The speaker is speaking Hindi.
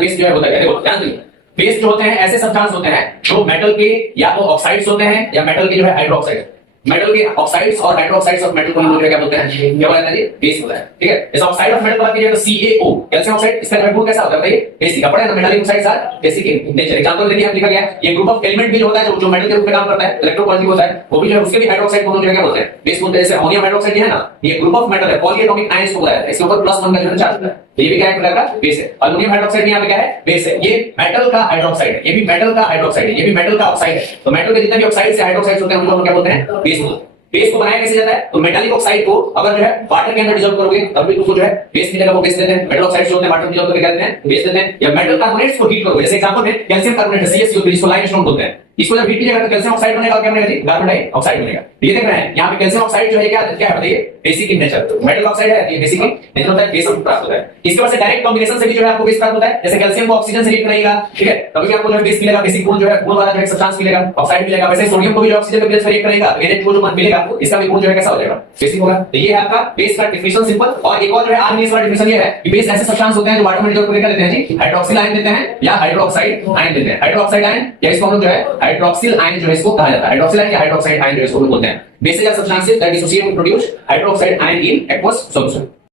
बेस जो है होता है, देखो ध्यान दीजिए, बेस जो होते हैं ऐसे सब्सटेंस होते हैं जो मेटल के या तो ऑक्साइड्स होते हैं या मेटल के जो है हाइड्रोक्साइड, मेटल के ऑक्साइड्स और हाइड्रोक्साइड्स ऑफ मेटल को हम लोग क्या बोलते हैं, क्या बोलते हैं जी, बेस होता है। ठीक है, इस ऑक्साइड ऑफ मेटल को बात कीजिए तो CaO कैल्शियम ऑक्साइड, इसका ग्रुप कैसा होता है बताइए, बेसिक। पढ़े ना, metallic oxides are basic in nature. Example देखिए हम लिखा गया ये ग्रुप ऑफ एलिमेंट भी जो होता है जो मेटल के रूप में काम करता है, इलेक्ट्रोपॉजिटिव होता है, वो भी जो है उसके भी हाइड्रोक्साइड को हम लोग क्या बोलते हैं, बेस बोलते हैं। जैसे अमोनियम हाइड्रोक्साइड है ना, ये ग्रुप ऑफ मेटल है, पॉलीएटॉमिक आयंस को बताया है, इसके ऊपर +1 का जो है चार्ज होता है, ये भी क्या है कलर का बेस है। अल्युमिनियम हाइड्रोक्साइड यहाँ पे क्या है, बेस है। ये मेटल का हाइड्रोक्साइड है, ये भी मेटल का हाइड्रोक्साइड है, ये भी मेटल का ऑक्साइड है। तो मेटल के जितने भी ऑक्साइड से हाइड्रोक्साइड होते हैं उनको हम क्या बोलते हैं, बेस बोलते हैं। बेस को बनाया कैसे जाता है, तो मेटालिक ऑक्साइड को अगर जो है वाटर के अंदर डिसॉल्व करोगे तब भी उसको जो है बेस मिलेगा, वो बेस देते हैं। मेटल ऑक्साइड जो होते हैं वाटर में डिसॉल्व करके क्या देते हैं, बेस देते हैं। या मेटल कार्बोनेट्स को हीट करोगे, जैसे एग्जांपल में कैल्शियम कार्बोनेट है CaCO, इसको लाइमस्टोन बोलते हैं, इसको जब हीट कीजिएगा तो कैल्शियम ऑक्साइड बनेगा और क्या बनेगा जी, कार्बन डाइऑक्साइड बनेगा। ये देख रहे हैं यहाँ पे कैल्शियम ऑक्साइड जो है क्या क्या है बताइए, basic in nature. Metal oxide है, ये बेसिक इन नेचर होता है, बेस प्राप्त होता है। इसके बाद से डायरेक्ट कॉम्बिनेशन से भी जो है आपको बेस प्राप्त होता है। जैसे कैल्शियम को ऑक्सीजन से हीट करेगा, ठीक है, तभी आपको जो है बेस मिलेगा, बेसिक गुण जो है, गुण वाला जो है सब्सटेंस मिलेगा, ऑक्साइड मिलेगा। वैसे सोडियम को भी जो ऑक्सीजन के बेस पर हीट करेगा एनएच को जो मिलेगा आपको, इसका भी गुण जो है कैसा हो जाएगा, बेसिक होगा। तो ये है आपका बेस का डेफिनेशन सिंपल। और एक और जो है आरबीएस वाला डेफिनेशन ये है कि बेस ऐसे सब्सटेंस होते हैं जो वाटर में डिसॉल्व करके क्या देते हैं जी, हाइड्रोक्सिल आयन देते हैं या हाइड्रोक्साइड आयन देते हैं। हाइड्रोक्साइड आयन या इसको हम लोग जो है हाइड्रोक्सिल आयन जो है इसको कहा जाता है, हाइड्रोक्सिल आयन या हाइड्रोक्साइड आयन जो इसको बोलते हैं। Basic substances that dissociate to produce hydroxide ion in aqueous solution.